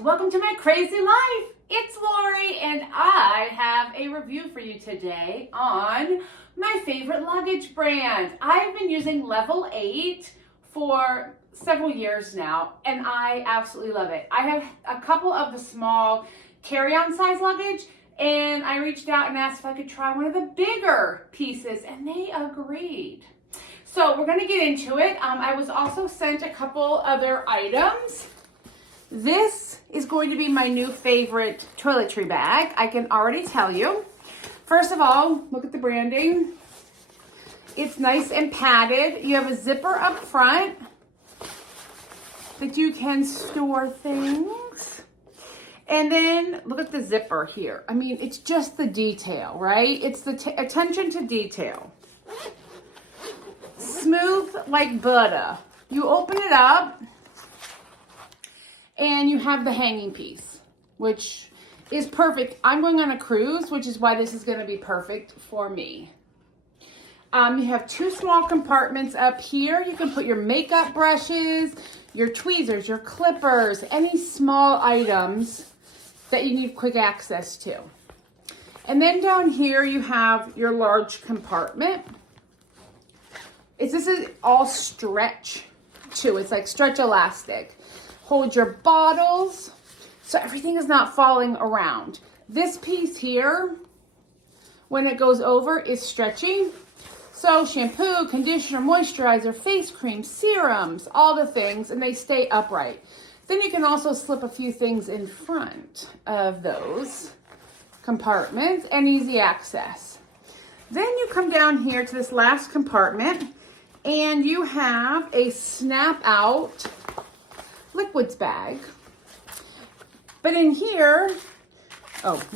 welcome to my crazy life. It's Lori and I have a review for you today on my favorite luggage brand. I've been using Level 8 for several years now and I absolutely love it. I have a couple of the small carry-on size luggage and I reached out and asked if I could try one of the bigger pieces and they agreed. So we're gonna get into it. I was also sent a couple other items. This is going to be my new favorite toiletry bag. I can already tell you. First of all, look at the branding. It's nice and padded. You have a zipper up front that you can store things. And then look at the zipper here. I mean, it's just the detail, right? It's the attention to detail. Smooth like butter. You open it up and you have the hanging piece, which is perfect. I'm going on a cruise, which is why this is going to be perfect for me. You have two small compartments up here. You can put your makeup brushes, your tweezers, your clippers, any small items that you need quick access to. And then down here you have your large compartment. This is all stretch too. It's like stretch elastic. Hold your bottles so everything is not falling around. This piece here, when it goes over, is stretchy. So shampoo, conditioner, moisturizer, face cream, serums, all the things, and they stay upright. Then you can also slip a few things in front of those compartments and easy access. Then you come down here to this last compartment and you have a snap out liquids bag. But in here,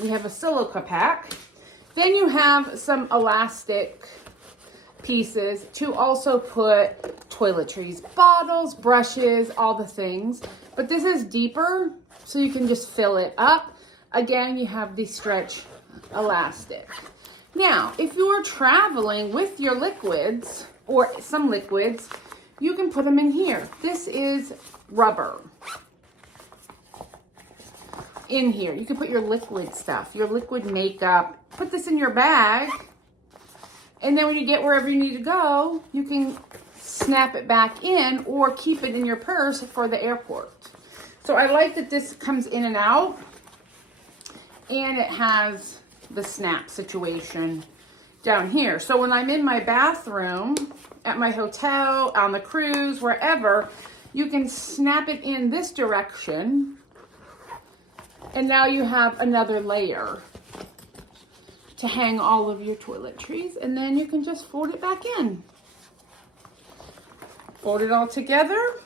we have a silica pack. Then you have some elastic pieces to also put toiletries, bottles, brushes, all the things. But this is deeper, so you can just fill it up. Again, you have the stretch elastic. Now, if you're traveling with your liquids, or some liquids, you can put them in here. This is rubber. In here, you can put your liquid stuff, your liquid makeup, put this in your bag, and then when you get wherever you need to go, you can snap it back in or keep it in your purse for the airport. So I like that this comes in and out, and it has the snap situation down here. So when I'm in my bathroom, at my hotel, on the cruise, wherever, you can snap it in this direction. And now you have another layer to hang all of your toiletries. And then you can just fold it back in. Fold it all together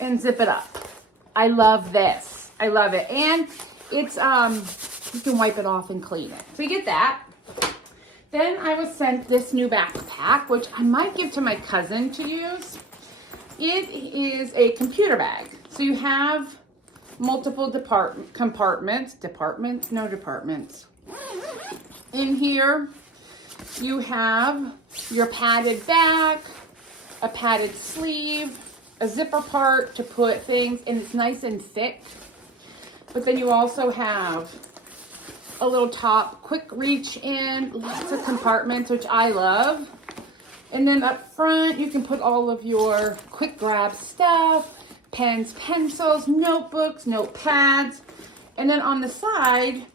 and zip it up. I love this. I love it. And it's, you can wipe it off and clean it. So you get that. Then I was sent this new backpack, which I might give to my cousin to use. It is a computer bag. So you have multiple compartments. No departments. In here, you have your padded back, a padded sleeve, a zipper part to put things, and it's nice and thick. But then you also have a little top, quick reach in, lots of compartments, which I love. And then up front, you can put all of your quick grab stuff, pens, pencils, notebooks, notepads. And then on the side,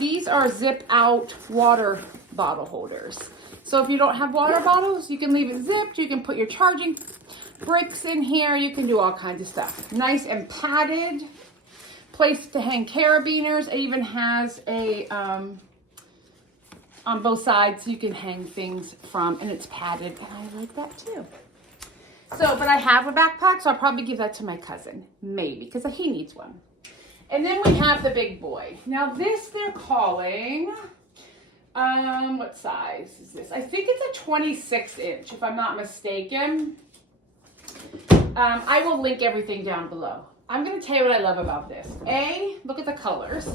these are zip out water bottle holders. So if you don't have water bottles, you can leave it zipped. You can put your charging bricks in here. You can do all kinds of stuff. Nice and padded. Place to hang carabiners. It even has a, on both sides, you can hang things from, and it's padded, and I like that too. So, but I have a backpack, so I'll probably give that to my cousin, maybe, because he needs one. And then we have the big boy. Now this they're calling, what size is this? I think it's a 26 inch, if I'm not mistaken. I will link everything down below. I'm going to tell you what I love about this. Look at the colors.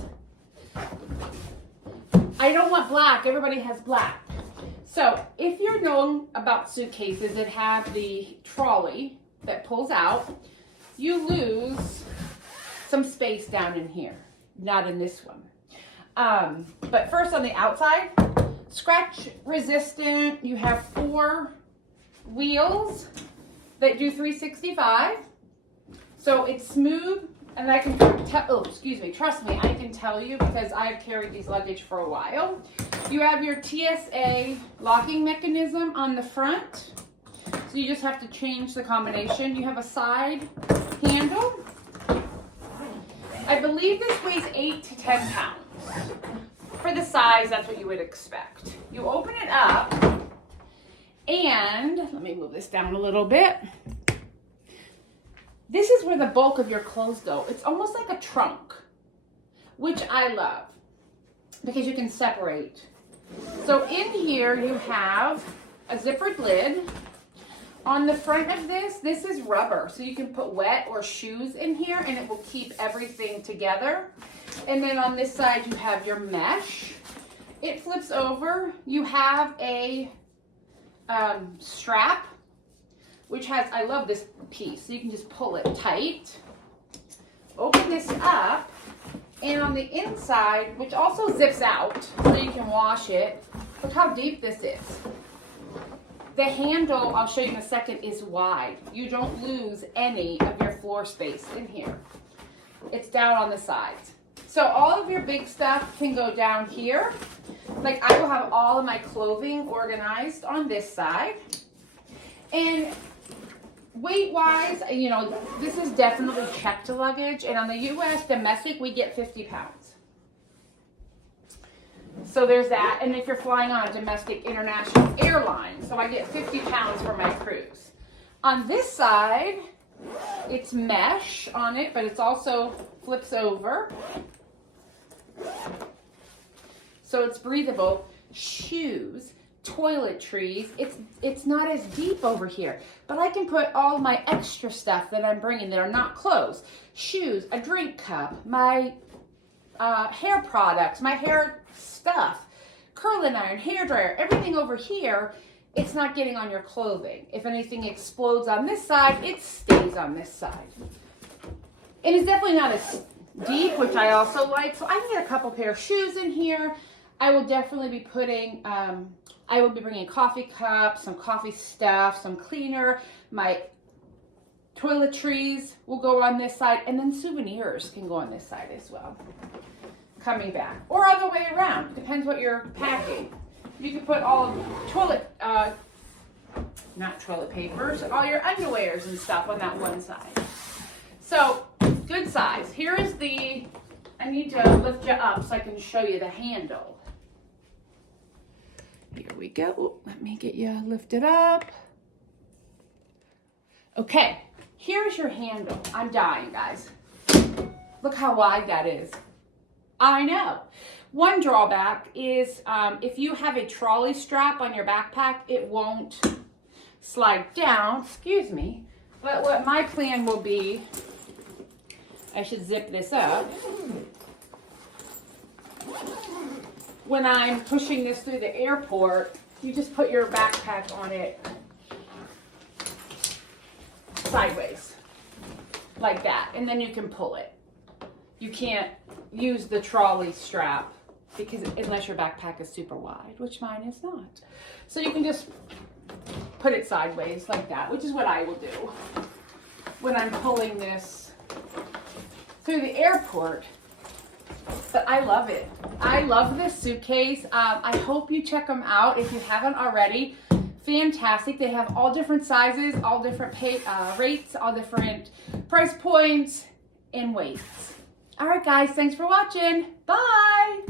I don't want black. Everybody has black. So if you're known about suitcases that have the trolley that pulls out, you lose some space down in here. Not in this one. But first on the outside, scratch resistant. You have 4 wheels that do 365. So it's smooth, and I can trust me, I can tell you because I've carried these luggage for a while. You have your TSA locking mechanism on the front. So you just have to change the combination. You have a side handle. I believe this weighs 8 to 10 pounds. For the size, that's what you would expect. You open it up, and let me move this down a little bit. This is where the bulk of your clothes go. It's almost like a trunk, which I love because you can separate. So in here you have a zippered lid. On the front of this is rubber, so you can put wet or shoes in here and it will keep everything together. And then on this side you have your mesh. It flips over. You have a strap, which has, I love this piece, so you can just pull it tight. Open this up, and on the inside, which also zips out so you can wash it, look how deep this is. The handle, I'll show you in a second, is wide. You don't lose any of your floor space in here. It's down on the sides. So all of your big stuff can go down here. Like I will have all of my clothing organized on this side. And weight-wise, you know, this is definitely checked luggage. And on the U.S. domestic, we get 50 pounds. So there's that. And if you're flying on a domestic international airline, so I get 50 pounds for my cruise. On this side, it's mesh on it, but it's also flips over. So it's breathable. Shoes, toiletries, it's not as deep over here, but I can put all my extra stuff that I'm bringing that are not clothes. Shoes, a drink cup, my hair products, my hair stuff, curling iron, hair dryer, everything over here, it's not getting on your clothing. If anything explodes on this side, it stays on this side. And it's definitely not as deep, which I also like, so I can get a couple pair of shoes in here. I will definitely be putting, I will be bringing coffee cups, some coffee stuff, some cleaner, my toiletries will go on this side, and then souvenirs can go on this side as well. Coming back, or other way around, depends what you're packing. You can put all of not toilet papers, all your underwears and stuff on that one side. So, good size. Here is I need to lift you up so I can show you the handle. Here we go. Let me get you lifted up. Okay, here's your handle. I'm dying, guys. Look how wide that is. I know. One drawback is if you have a trolley strap on your backpack, it won't slide down. Excuse me. But what my plan will be, I should zip this up. When I'm pushing this through the airport, you just put your backpack on it sideways, like that, and then you can pull it. You can't use the trolley strap because unless your backpack is super wide, which mine is not. So you can just put it sideways like that, which is what I will do when I'm pulling this through the airport. But I love it. I love this suitcase. I hope you check them out if you haven't already. Fantastic. They have all different sizes, all different rates, all different price points and weights. All right, guys, thanks for watching. Bye.